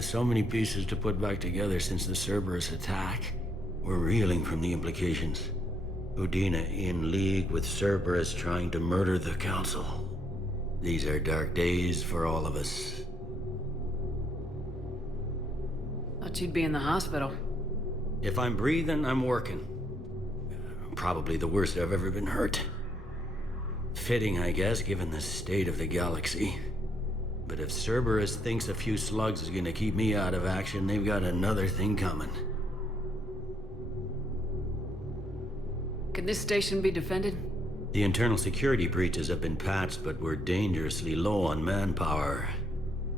So many pieces to put back together since the Cerberus attack. We're reeling from the implications. Udina in league with Cerberus trying to murder the Council. These are dark days for all of us. Thought you'd be in the hospital. If I'm breathing, I'm working. Probably the worst I've ever been hurt. Fitting, I guess, given the state of the galaxy. But if Cerberus thinks a few slugs is gonna keep me out of action, they've got another thing coming. Can this station be defended? The internal security breaches have been patched, but we're dangerously low on manpower.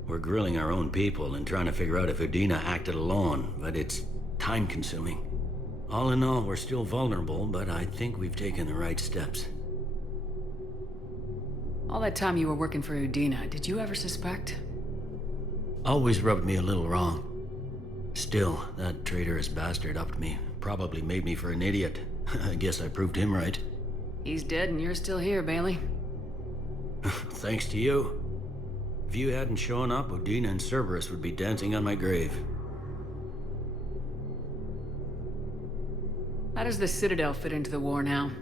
We're grilling our own people and trying to figure out if Udina acted alone, but it's time-consuming. All in all, we're still vulnerable, but I think we've taken the right steps. All that time you were working for Udina, did you ever suspect? Always rubbed me a little wrong. Still, that traitorous bastard upped me. Probably made me for an idiot. I guess I proved him right. He's dead and you're still here, Bailey. Thanks to you. If you hadn't shown up, Udina and Cerberus would be dancing on my grave. How does the Citadel fit into the war now?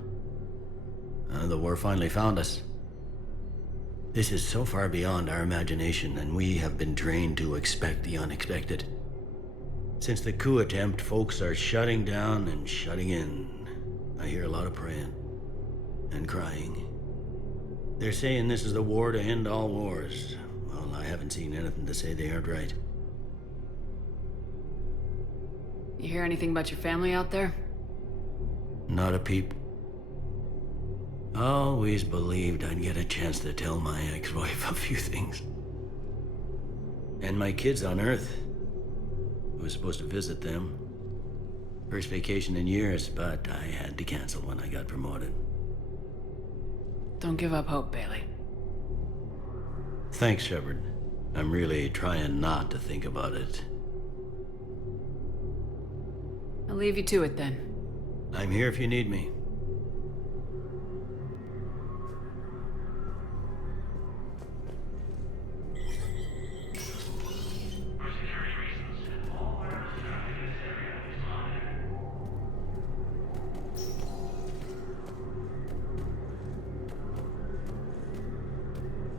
The war finally found us. This is so far beyond our imagination, and we have been trained to expect the unexpected. Since the coup attempt, folks are shutting down and shutting in. I hear a lot of praying and crying. They're saying this is the war to end all wars. Well, I haven't seen anything to say they aren't right. You hear anything about your family out there? Not a peep. Always believed I'd get a chance to tell my ex-wife a few things. And my kids on Earth. I was supposed to visit them. First vacation in years, but I had to cancel when I got promoted. Don't give up hope, Bailey. Thanks, Shepard. I'm really trying not to think about it. I'll leave you to it then. I'm here if you need me.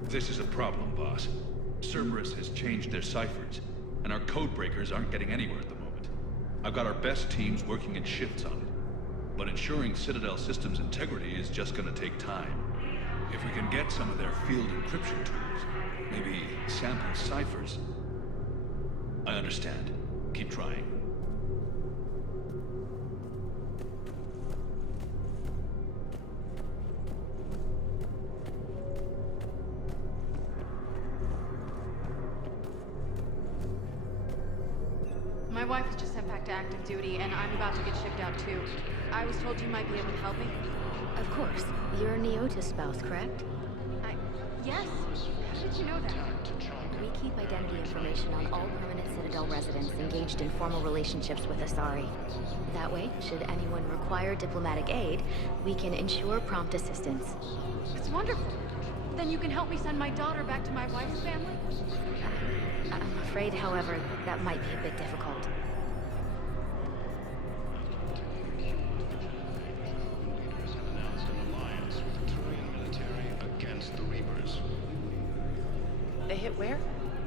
This is a problem, boss. Cerberus has changed their ciphers, and our codebreakers aren't getting anywhere at the moment. I've got our best teams working in shifts on it, but ensuring Citadel systems integrity is just gonna take time. If we can get some of their field encryption tools, maybe sample ciphers. I understand. Keep trying. My wife was just sent back to active duty, and I'm about to get shipped out too. I was told you might be able to help me. Of course. You're Neota's spouse, correct? Yes. How did you know that? We keep identity information on all permanent Citadel residents engaged in formal relationships with Asari. That way, should anyone require diplomatic aid, we can ensure prompt assistance. It's wonderful. Then you can help me send my daughter back to my wife's family? I'm afraid, however, that might be a bit difficult. They hit where?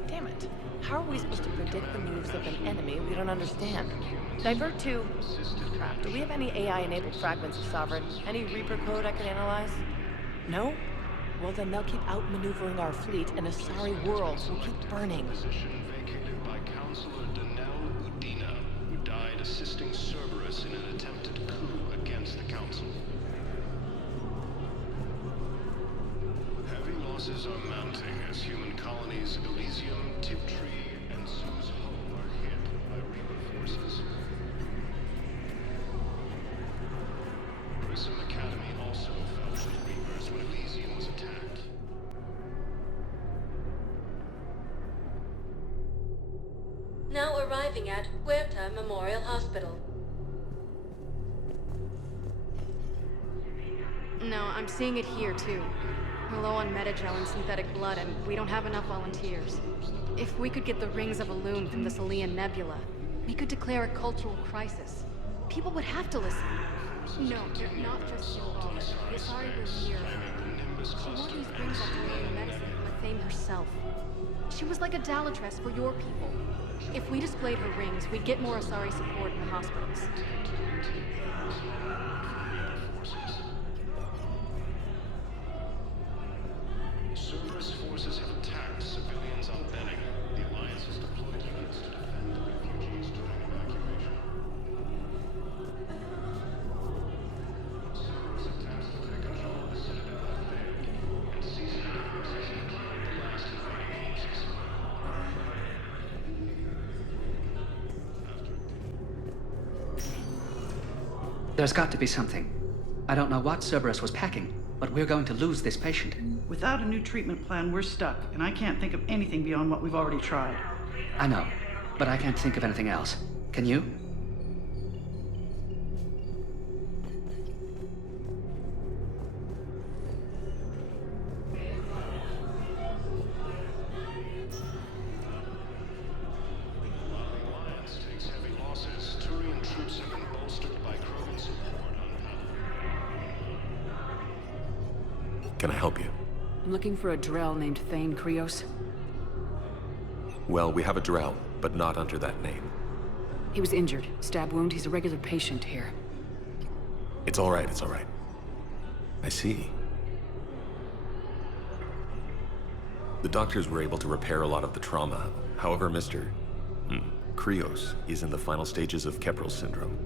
Damn it. How are we supposed to predict the moves of an enemy we don't understand? Divert to... Crap, do we have any AI-enabled fragments of Sovereign? Any Reaper code I can analyze? No? Well, then they'll keep outmaneuvering our fleet, and Asari worlds will keep burning. Position vacated by Counselor Udina, who died assisting Cerberus in an attempted coup against the Council. Heavy losses are mounting as human colonies Elysium, Tiptree, and Sue's Hope are hit by Reaper forces. Prism Academy also fell with Reapers when Elysium was attacked. Now arriving at Huerta Memorial Hospital. No, I'm seeing it here too. We're low on Metagel and synthetic blood, and we don't have enough volunteers. If we could get the rings of Illume from the Salian Nebula, we could declare a cultural crisis. People would have to listen. No, they're not just your father. The Asari were here. She wore these rings after learning medicine from Athame herself. She was like a Dalatress for your people. If we displayed her rings, we'd get more Asari support in the hospitals. Cerberus forces have attacked civilians on Benning. The Alliance has deployed units to defend the refugees during evacuation. Cerberus attempts to take control of the Citadel at Benning and seizing the forces and killing the last invading forces. There's got to be something. I don't know what Cerberus was packing, but we're going to lose this patient. Without a new treatment plan, we're stuck, and I can't think of anything beyond what we've already tried. I know, but I can't think of anything else. Can you? While the Alliance takes heavy losses, Turian troops have been bolstered by Krogan support on Palawan. Can I help you? I'm looking for a Drell named Thane Krios. Well, we have a Drell, but not under that name. He was injured. Stab wound. He's a regular patient here. It's all right, it's all right. I see. The doctors were able to repair a lot of the trauma. However, Mr. Krios is in the final stages of Keprel's syndrome.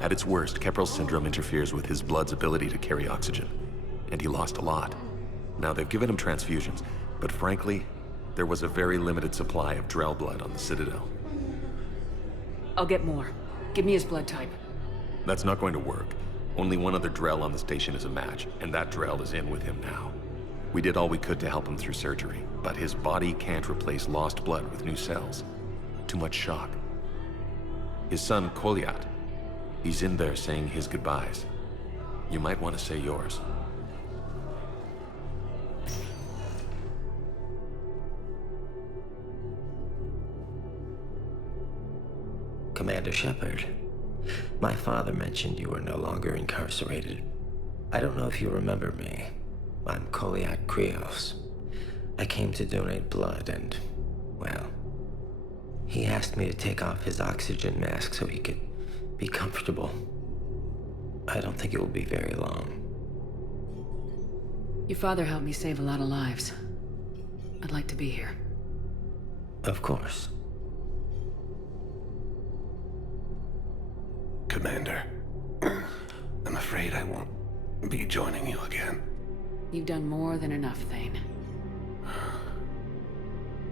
At its worst, Keprel's syndrome interferes with his blood's ability to carry oxygen, and he lost a lot. Now, they've given him transfusions, but frankly, there was a very limited supply of Drell blood on the Citadel. I'll get more. Give me his blood type. That's not going to work. Only one other Drell on the station is a match, and that Drell is in with him now. We did all we could to help him through surgery, but his body can't replace lost blood with new cells. Too much shock. His son, Koliat, he's in there saying his goodbyes. You might want to say yours. Commander Shepard, my father mentioned you were no longer incarcerated. I don't know if you remember me. I'm Koliat Krios. I came to donate blood and, well, he asked me to take off his oxygen mask so he could be comfortable. I don't think it will be very long. Your father helped me save a lot of lives. I'd like to be here. Of course. Commander, I'm afraid I won't be joining you again. You've done more than enough, Thane.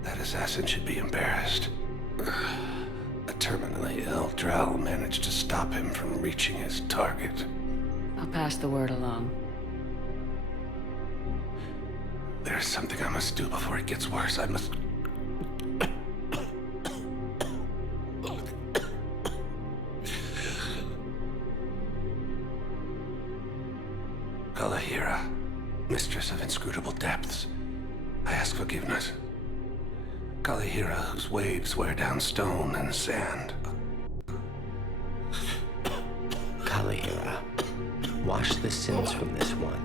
That assassin should be embarrassed. A terminally ill Drell managed to stop him from reaching his target. I'll pass the word along. There's something I must do before it gets worse. I must... Kalahira, mistress of inscrutable depths, I ask forgiveness. Kalahira, whose waves wear down stone and sand. Kalahira, wash the sins from this one,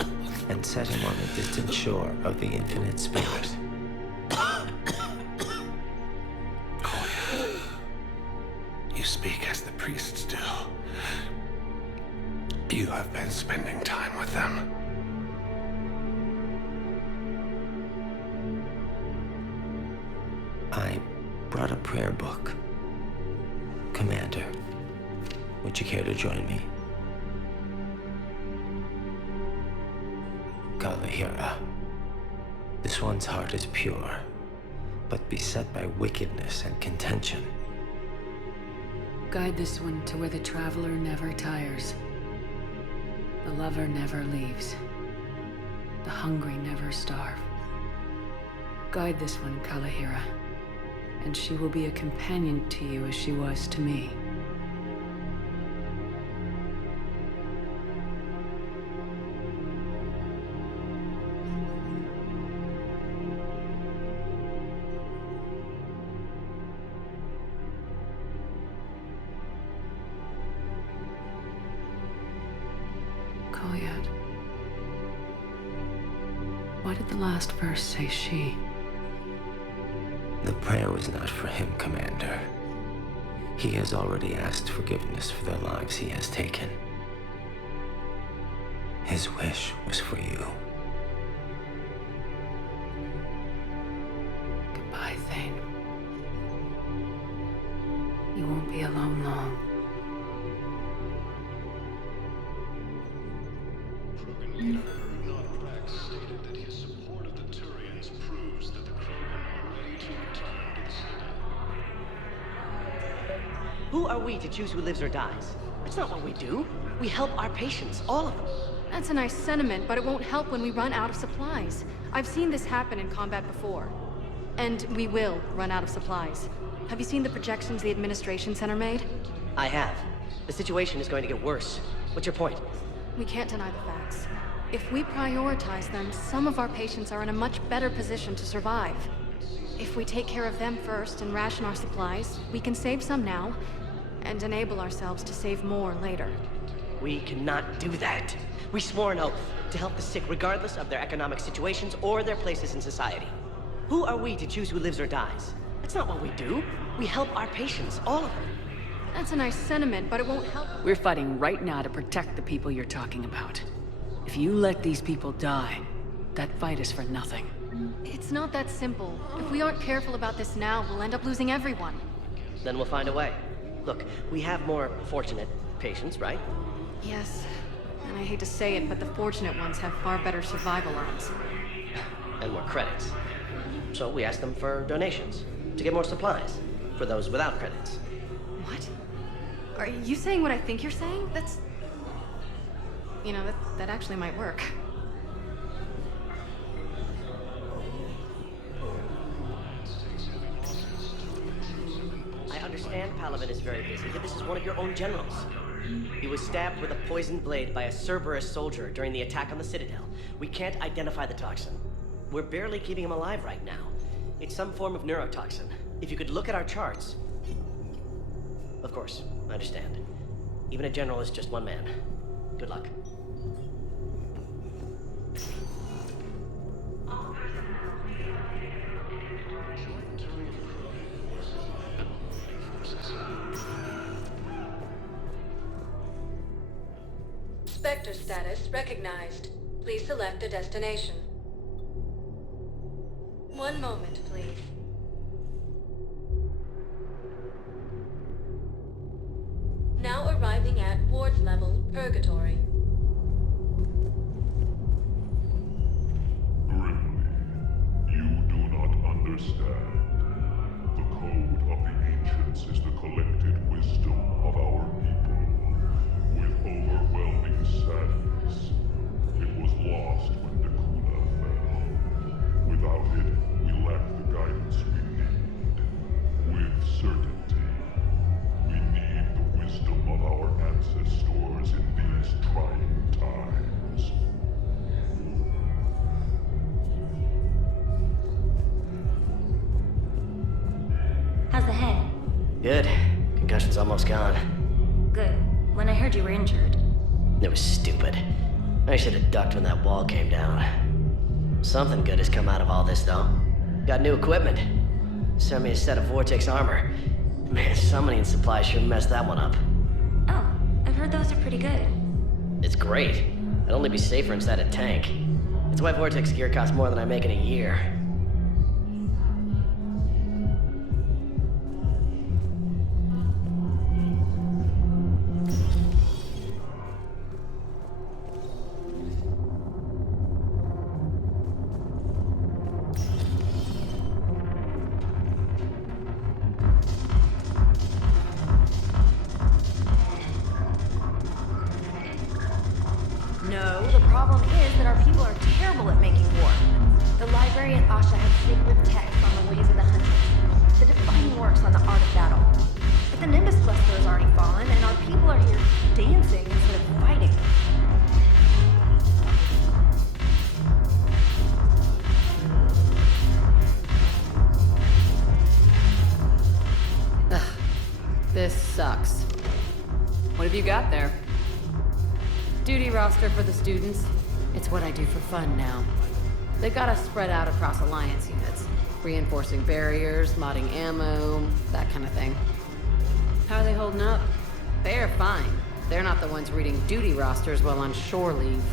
and set him on the distant shore of the infinite spirit. You speak as the priests do. You have been spending time with them. I brought a prayer book. Commander, would you care to join me? Kalahira, this one's heart is pure, but beset by wickedness and contention. Guide this one to where the traveler never tires. The lover never leaves. The hungry never starve. Guide this one, Kalahira, and she will be a companion to you as she was to me. Kolyat. Why did the last verse say she? The prayer was not for him, Commander. He has already asked forgiveness for the lives he has taken. His wish was for you. Goodbye, Thane. You won't be alone long. Stated that his support of the Turians proves that the Krogan are ready to return to the Citadel. Who are we to choose who lives or dies? That's not what we do. We help our patients, all of them. That's a nice sentiment, but it won't help when we run out of supplies. I've seen this happen in combat before. And we will run out of supplies. Have you seen the projections the Administration Center made? I have. The situation is going to get worse. What's your point? We can't deny the facts. If we prioritize them, some of our patients are in a much better position to survive. If we take care of them first and ration our supplies, we can save some now, and enable ourselves to save more later. We cannot do that. We swore an oath to help the sick regardless of their economic situations or their places in society. Who are we to choose who lives or dies? That's not what we do. We help our patients, all of them. That's a nice sentiment, but it won't help. We're fighting right now to protect the people you're talking about. If you let these people die, that fight is for nothing. It's not that simple. If we aren't careful about this now, we'll end up losing everyone. Then we'll find a way. Look, we have more fortunate patients, right? Yes. And I hate to say it, but the fortunate ones have far better survival odds. And more credits. So we ask them for donations, to get more supplies, for those without credits. What? Are you saying what I think you're saying? That's... You know, that actually might work. I understand Palaven is very busy, but this is one of your own generals. He was stabbed with a poisoned blade by a Cerberus soldier during the attack on the Citadel. We can't identify the toxin. We're barely keeping him alive right now. It's some form of neurotoxin. If you could look at our charts... Of course, I understand. Even a general is just one man. Good luck. Spectre status recognized. Please select a destination. One moment, please. Now arriving at Ward's level, Purgatory. Grimly, you do not understand. The code of the ancients is the collected wisdom of our people. With overwhelming sadness, it was lost when Dakuna fell. Without it, we lack the guidance we need. With certainty, we need the wisdom of our ancestors in these trying times. How's the head? Good. Concussion's almost gone. Good. When I heard you were injured. It was stupid. I should have ducked when that wall came down. Something good has come out of all this, though. Got new equipment. Sent me a set of Vortex armor. Man, summoning supply sure messed that one up. Oh, I've heard those are pretty good. It's great. I'd only be safer inside a tank. That's why Vortex gear costs more than I make in a year. No, the problem is that our people are terrible at making war. The librarian Asha had sacred texts on the ways of the hunters. The defining works on the art of battle. But the Nimbus cluster has already fallen, and our people are here dancing instead of fighting. This sucks. What have you got there? Duty roster for the students. It's what I do for fun now. They got us spread out across Alliance units. Reinforcing barriers, modding ammo, that kind of thing. How are they holding up? They're fine. They're not the ones reading duty rosters while on shore leave.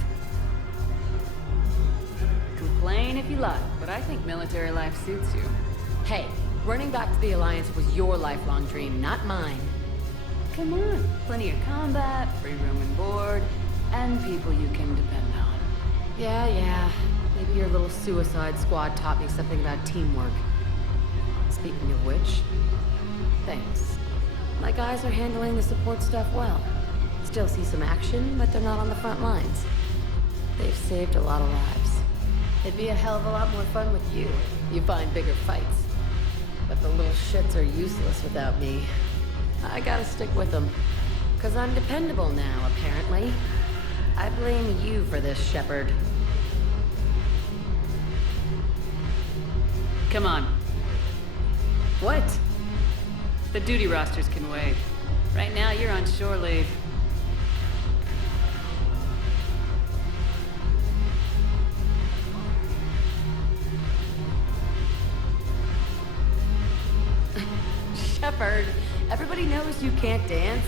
Complain if you like, but I think military life suits you. Hey, running back to the Alliance was your lifelong dream, not mine. Come on, plenty of combat, free room and board, and people you can depend on. Yeah. Maybe your little suicide squad taught me something about teamwork. Speaking of which, thanks. My guys are handling the support stuff well. Still see some action, but they're not on the front lines. They've saved a lot of lives. It'd be a hell of a lot more fun with you. You find bigger fights. But the little shits are useless without me. I gotta stick with them. 'Cause I'm dependable now, apparently. I blame you for this, Shepard. Come on. What? The duty rosters can wait. Right now, you're on shore leave. Shepard, everybody knows you can't dance.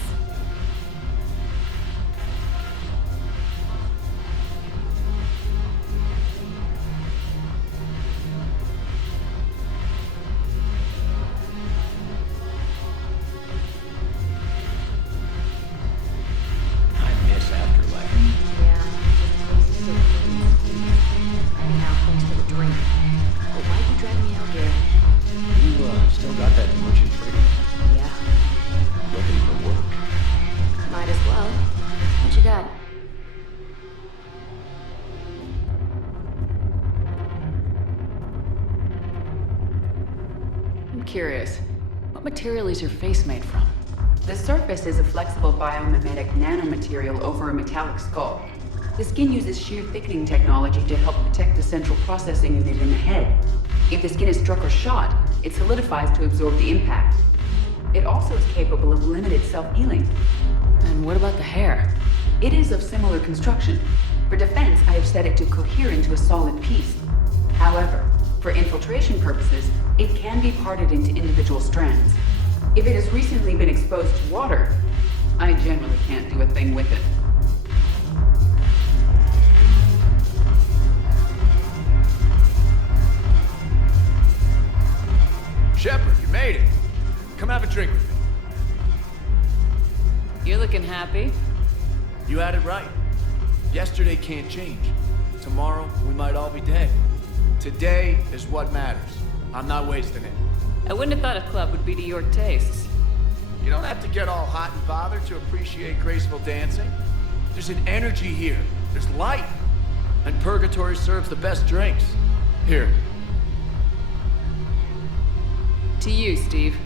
Curious. What material is your face made from? The surface is a flexible biomimetic nanomaterial over a metallic skull. The skin uses shear thickening technology to help protect the central processing unit in the head. If the skin is struck or shot, it solidifies to absorb the impact. It also is capable of limited self-healing. And what about the hair? It is of similar construction. For defense, I have set it to cohere into a solid piece. However, for infiltration purposes, it can be parted into individual strands. If it has recently been exposed to water, I generally can't do a thing with it. Shepard, you made it. Come have a drink with me. You're looking happy. You had it right. Yesterday can't change. Tomorrow, we might all be dead. Today is what matters. I'm not wasting it. I wouldn't have thought a club would be to your tastes. You don't have to get all hot and bothered to appreciate graceful dancing. There's an energy here. There's light. And Purgatory serves the best drinks. Here. To you, Steve.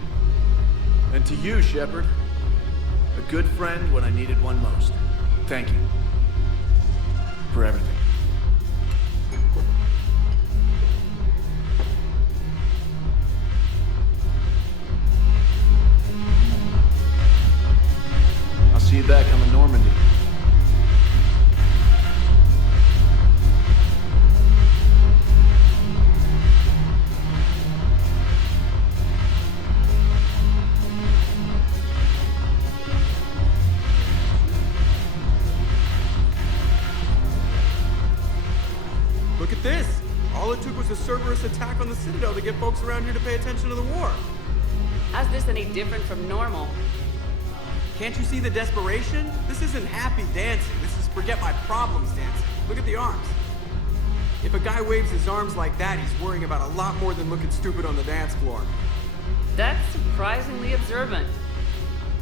And to you, Shepard. A good friend when I needed one most. Thank you. For everything. I'll see you back on the Normandy. Look at this! All it took was a Cerberus attack on the Citadel to get folks around here to pay attention to the war. How's this any different from normal? Can't you see the desperation? This isn't happy dancing. This is forget my problems dancing. Look at the arms. If a guy waves his arms like that, he's worrying about a lot more than looking stupid on the dance floor. That's surprisingly observant.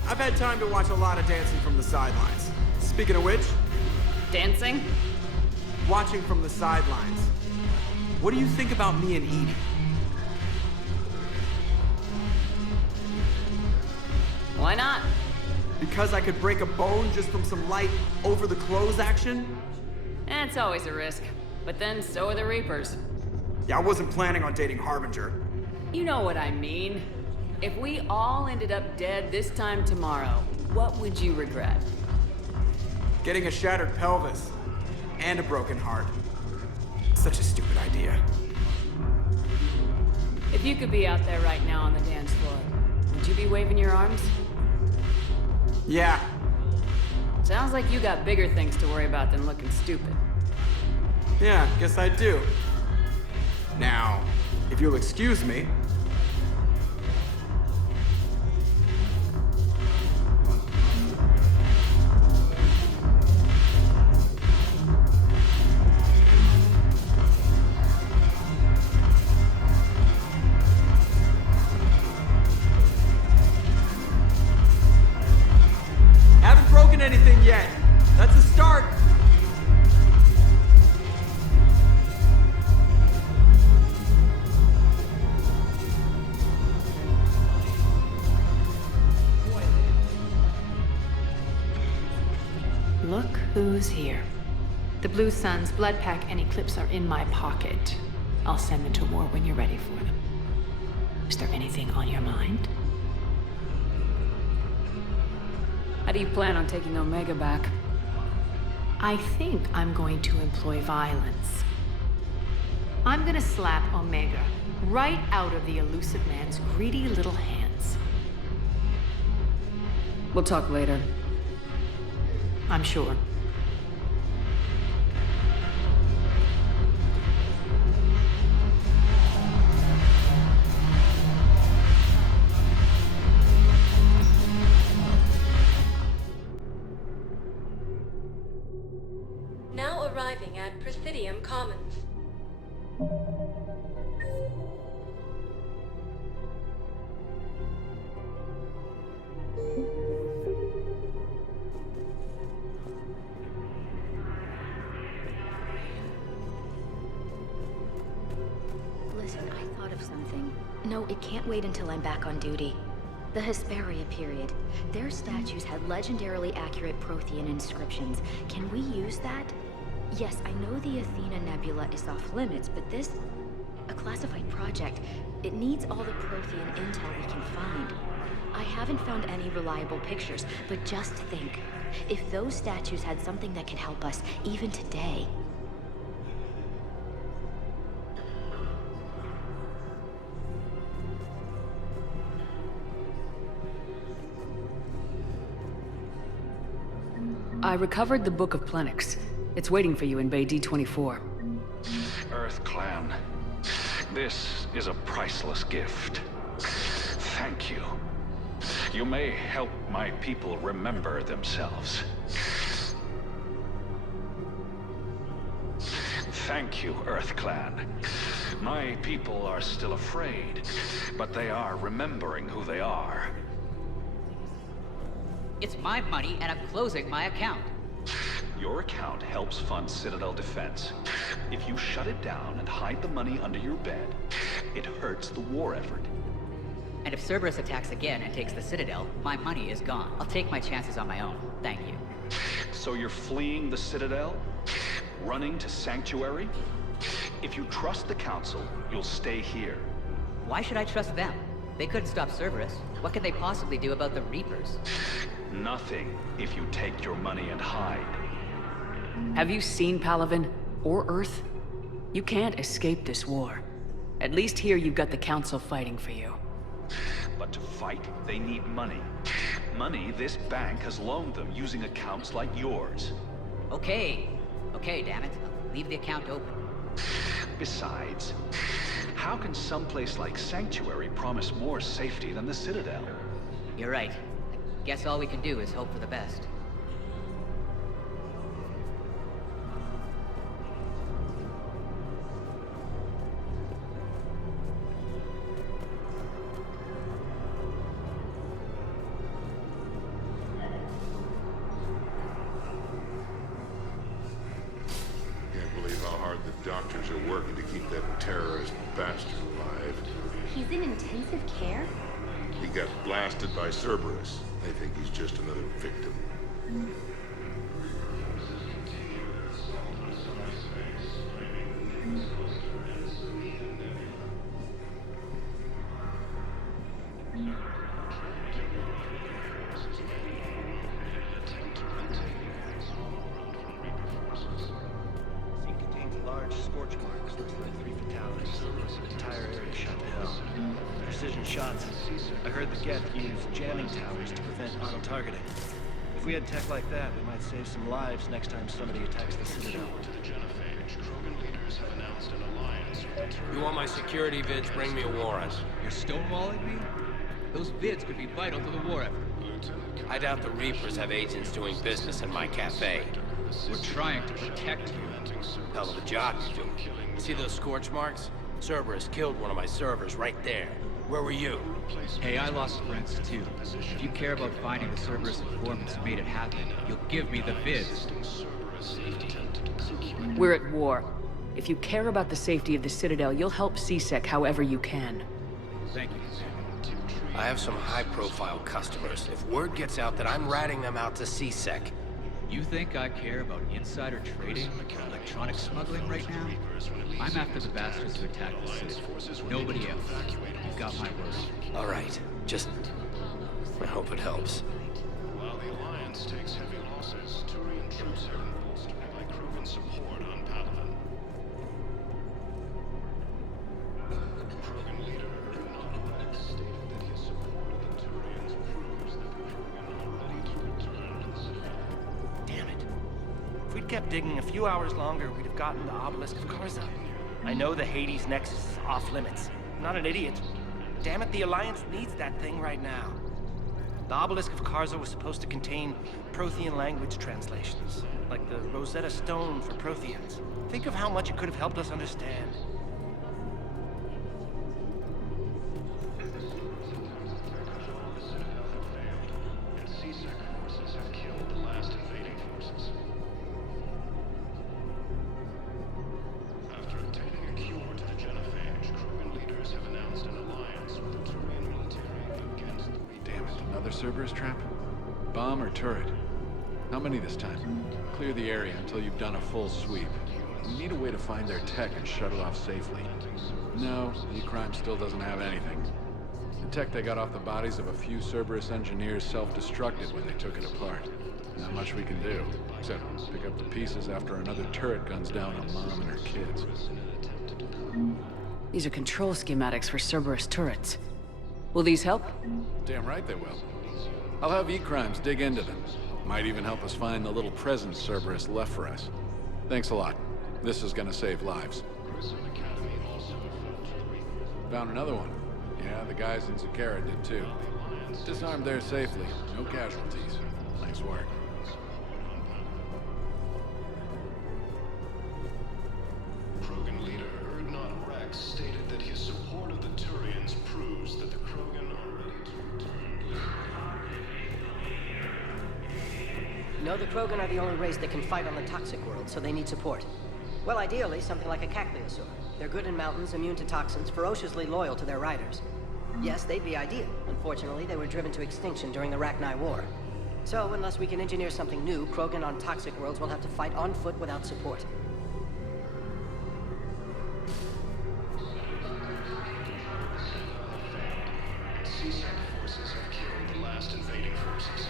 I've had time to watch a lot of dancing from the sidelines. Speaking of which... Dancing? Watching from the sidelines. What do you think about me and Edie? Why not? Because I could break a bone just from some light over-the-clothes action? It's always a risk. But then so are the Reapers. Yeah, I wasn't planning on dating Harbinger. You know what I mean. If we all ended up dead this time tomorrow, what would you regret? getting a shattered pelvis, and a broken heart. Such a stupid idea. If you could be out there right now on the dance floor, would you be waving your arms? Yeah. Sounds like you got bigger things to worry about than looking stupid. Yeah, guess I do. Now, if you'll excuse me. Haven't broken anything yet. That's a start. Look who's here. The Blue Suns, Blood Pack, and Eclipse are in my pocket. I'll send them to war when you're ready for them. Is there anything on your mind? How do you plan on taking Omega back? I think I'm going to employ violence. I'm gonna slap Omega right out of the elusive man's greedy little hands. We'll talk later. I'm sure. Now arriving at Presidium Commons. Listen, I thought of something. No, it can't wait until I'm back on duty. The Hesperia period. Their statues had legendarily accurate Prothean inscriptions. Can we use that? Yes, I know the Athena Nebula is off limits, but this... a classified project. It needs all the Prothean intel we can find. I haven't found any reliable pictures, but just think. If those statues had something that can help us, even today... I recovered the Book of Plenix. It's waiting for you in Bay D24. Earth Clan, this is a priceless gift. Thank you. You may help my people remember themselves. Thank you, Earth Clan. My people are still afraid, but they are remembering who they are. It's my money, and I'm closing my account. Your account helps fund Citadel defense. If you shut it down and hide the money under your bed, it hurts the war effort. And if Cerberus attacks again and takes the Citadel, my money is gone. I'll take my chances on my own. Thank you. So you're fleeing the Citadel? Running to Sanctuary? If you trust the Council, you'll stay here. Why should I trust them? They couldn't stop Cerberus. What could they possibly do about the Reapers? Nothing, if you take your money and hide. Have you seen Palaven or Earth? You can't escape this war. At least here you've got the Council fighting for you. But to fight, they need money. Money this bank has loaned them using accounts like yours. Okay, damn it. Leave the account open. Besides, how can someplace like Sanctuary promise more safety than the Citadel? You're right. Guess all we can do is hope for the best. Can't believe how hard the doctors are working to keep that terrorist bastard alive. He's in intensive care? He got blasted by Cerberus. They think he's just another victim. scorch marks. Looks like 3 fatalities. The entire area shot to hell. Precision shots. I heard the Geth use jamming towers to prevent auto-targeting. If we had tech like that, we might save some lives next time somebody attacks the Citadel. You want my security vids, bring me a warrant. You're stonewalling me? Those vids could be vital to the war effort. I doubt the Reapers have agents doing business in my cafe. We're trying to protect you. Hell of a job you're doing. See those scorch marks? Cerberus killed one of my servers right there. Where were you? Hey, I lost friends too. If you care about finding the Cerberus informants who made it happen, you'll give me the vids. We're at war. If you care about the safety of the Citadel, you'll help CSEC however you can. Thank you. I have some high-profile customers. If word gets out that I'm ratting them out to CSEC... You think I care about insider trading or electronic smuggling right now? I'm after the bastards who attacked the city. Nobody else. You've got my word. All right. Just... I hope it helps. While the Alliance takes heavy losses, Turian troops have been bolstered by Krogan support on Palaven. Krogan leader Ernest stated that his support of the Turians proves that the Krogan are ready to return to the Citadel. Damn it. If we'd kept digging a few hours longer, we'd have gotten the Obelisk of Karza. I know the Hades Nexus is off limits. I'm not an idiot. Damn it, the Alliance needs that thing right now. The Obelisk of Karza was supposed to contain Prothean language translations, like the Rosetta Stone for Protheans. Think of how much it could have helped us understand. And CSEC forces have killed the last invading forces. After obtaining a cure to the genophage, Krogan leaders have announced an alliance with the Turian military against the Reapers. Damn it, another Cerberus trap? Bomb or turret? How many this time? Clear the area until you've done a full sweep. We need a way to find their tech and shut it off safely. No, E-Crime still doesn't have anything. The tech they got off the bodies of a few Cerberus engineers self-destructed when they took it apart. Not much we can do, except pick up the pieces after another turret guns down on Mom and her kids. These are control schematics for Cerberus turrets. Will these help? Damn right they will. I'll have E-Crimes dig into them. Might even help us find the little presents Cerberus left for us. Thanks a lot. This is gonna save lives. Found another one. Yeah, the guys in Zakara did too. Disarmed there safely. No casualties. Nice work. Krogan leader Erdnot Rex stated that his support of the Turians proves that the Krogan are ready to return. No, the Krogan are the only race that can fight on the toxic world, so they need support. Well, ideally, something like a Cacliosaur. They're good in mountains, immune to toxins, ferociously loyal to their riders. Yes, they'd be ideal. Unfortunately, they were driven to extinction during the Rachni War. So, unless we can engineer something new, Krogan on toxic worlds will have to fight on foot without support. CSEC forces have killed the last invading forces.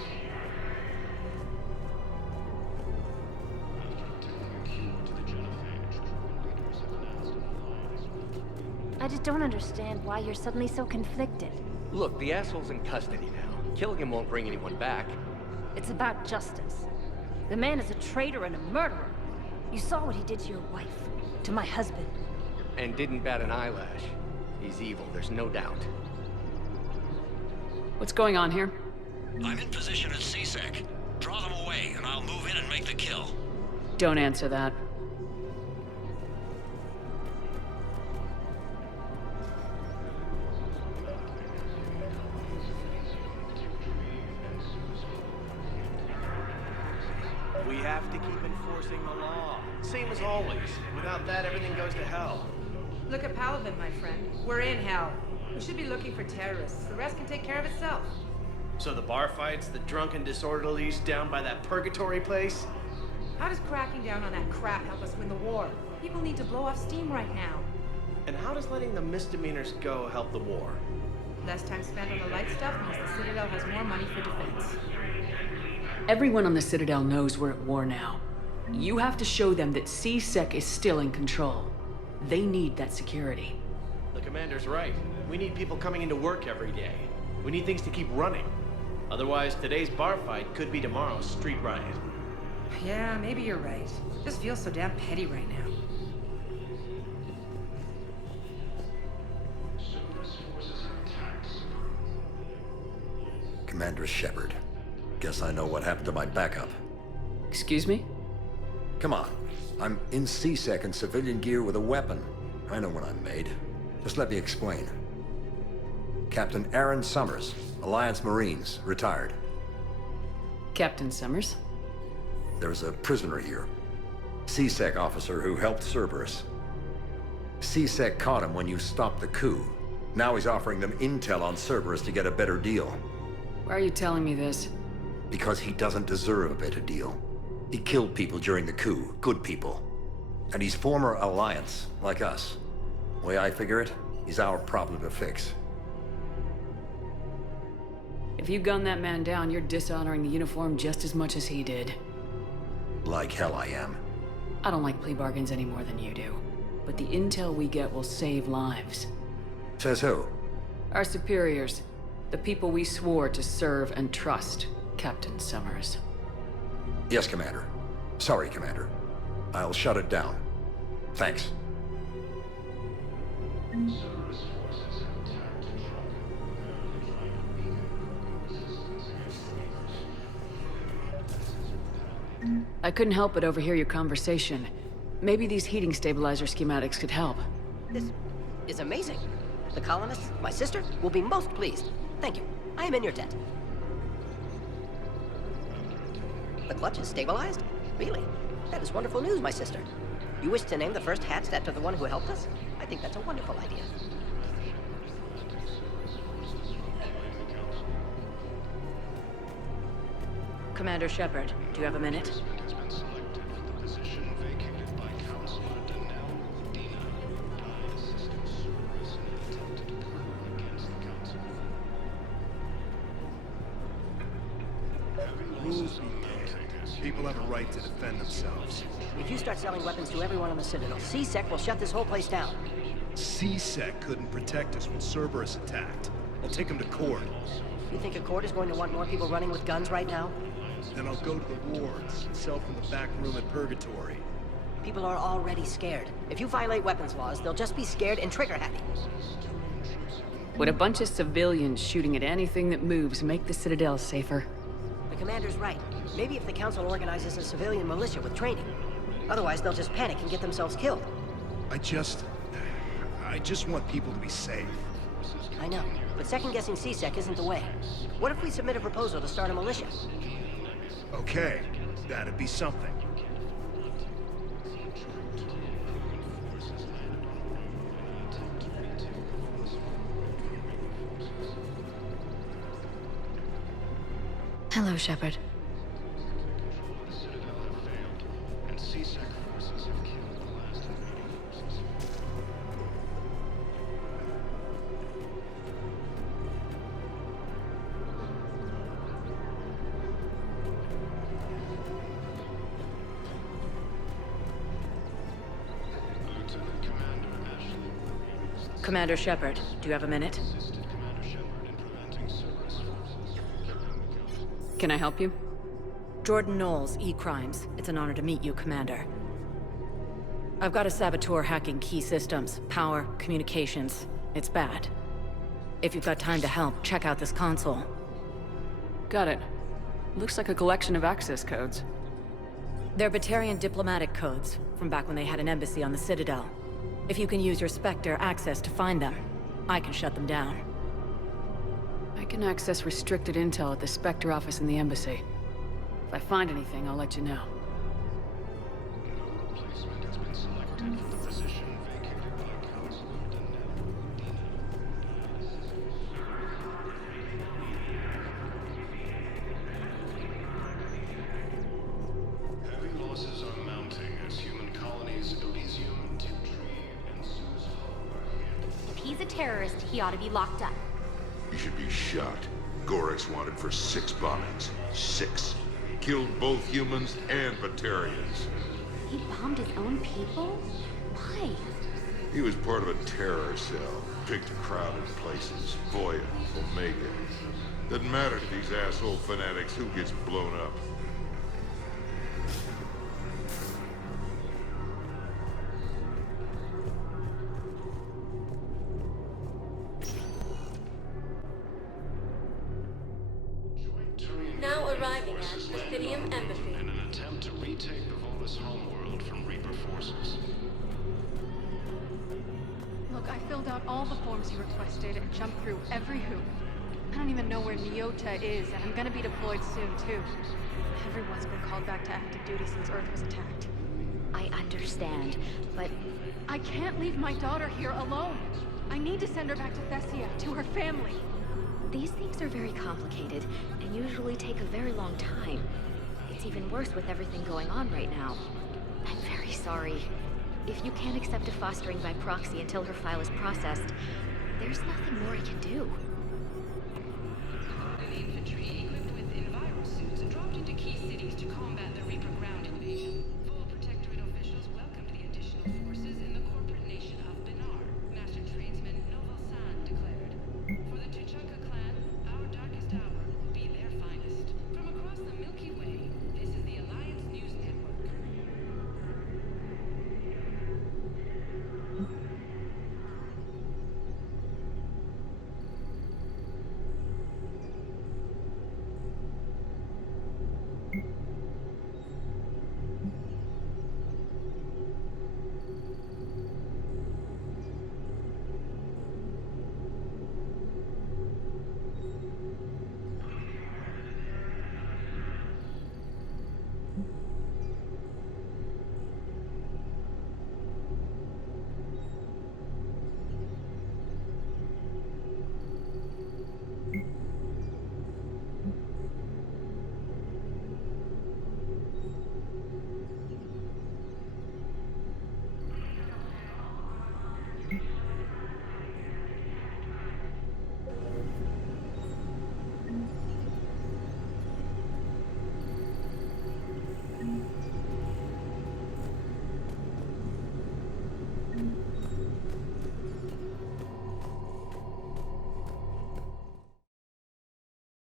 I just don't understand why you're suddenly so conflicted. Look, the asshole's in custody now. Killing him won't bring anyone back. It's about justice. The man is a traitor and a murderer. You saw what he did to your wife, to my husband. And didn't bat an eyelash. He's evil, there's no doubt. What's going on here? I'm in position at CSEC. Draw them away, and I'll move in and make the kill. Don't answer that. We have to keep enforcing the law. Same as always. Without that, everything goes to hell. Look at Palaven, my friend. We're in hell. We should be looking for terrorists. The rest can take care of itself. So the bar fights, the drunken disorderlies down by that purgatory place? How does cracking down on that crap help us win the war? People need to blow off steam right now. And how does letting the misdemeanors go help the war? Less time spent on the light stuff means the Citadel has more money for defense. Everyone on the Citadel knows we're at war now. You have to show them that CSEC is still in control. They need that security. The commander's right. We need people coming into work every day. We need things to keep running. Otherwise, today's bar fight could be tomorrow's street riot. Yeah, maybe you're right. Just feels so damn petty right now. Commander Shepard. Guess I know what happened to my backup. Excuse me? Come on. I'm in CSEC in civilian gear with a weapon. I know what I'm made. Just let me explain. Captain Aaron Summers, Alliance Marines, retired. Captain Summers? There's a prisoner here. CSEC officer who helped Cerberus. CSEC caught him when you stopped the coup. Now he's offering them intel on Cerberus to get a better deal. Why are you telling me this? Because he doesn't deserve a better deal. He killed people during the coup, good people. And he's former Alliance, like us. The way I figure it, he's our problem to fix. If you gun that man down, you're dishonoring the uniform just as much as he did. Like hell I am. I don't like plea bargains any more than you do. But the intel we get will save lives. Says who? Our superiors. The people we swore to serve and trust, Captain Summers. Yes, Commander. Sorry, Commander. I'll shut it down. Thanks. I couldn't help but overhear your conversation. Maybe these heating stabilizer schematics could help. This is amazing. The colonists, my sister, will be most pleased. Thank you. I am in your debt. The clutch is stabilized? Really? That is wonderful news, my sister. You wish to name the first hatch after the one who helped us? I think that's a wonderful idea. Commander Shepard, do you have a minute? Rules be damned. People have a right to defend themselves. If you start selling weapons to everyone on the Citadel, CSEC will shut this whole place down. CSEC couldn't protect us when Cerberus attacked. I'll take them to court. You think a court is going to want more people running with guns right now? Then I'll go to the wards and sell from the back room at Purgatory. People are already scared. If you violate weapons laws, they'll just be scared and trigger-happy. Would a bunch of civilians shooting at anything that moves make the Citadel safer? The commander's right. Maybe if the Council organizes a civilian militia with training. Otherwise, they'll just panic and get themselves killed. I just want people to be safe. I know, but second-guessing CSEC isn't the way. What if we submit a proposal to start a militia? Okay, that'd be something. Hello, Shepard. Commander Shepard, do you have a minute? Can I help you? Jordan Knowles, E-Crimes. It's an honor to meet you, Commander. I've got a saboteur hacking key systems, power, communications. It's bad. If you've got time to help, check out this console. Got it. Looks like a collection of access codes. They're Batarian diplomatic codes, from back when they had an embassy on the Citadel. If you can use your Spectre access to find them, I can shut them down. I can access restricted intel at the Spectre office in the embassy. If I find anything, I'll let you know. Heavy losses are mounting as human colonies Elysium, Tiptree, and Sue's Hollow are handled. If he's a terrorist, he ought to be locked up. He should be shot. Gorex wanted for 6 bombings. 6. Killed both humans and Batarians. He bombed his own people? Why? He was part of a terror cell. Picked crowded places. Voya, Omega. Doesn't matter to these asshole fanatics who gets blown up. Now arriving at Bithynium Embassy. In an attempt to retake the Volus homeworld from Reaper forces. Look, I filled out all the forms you requested and jumped through every hoop. I don't even know where Nyota is, and I'm gonna be deployed soon, too. Everyone's been called back to active duty since Earth was attacked. I understand, but... I can't leave my daughter here alone! I need to send her back to Thessia, to her family! These things are very complicated, and usually take a very long time. It's even worse with everything going on right now. I'm very sorry. If you can't accept a fostering by proxy until her file is processed, there's nothing more I can do. The infantry equipped with enviro suits dropped into key cities to combat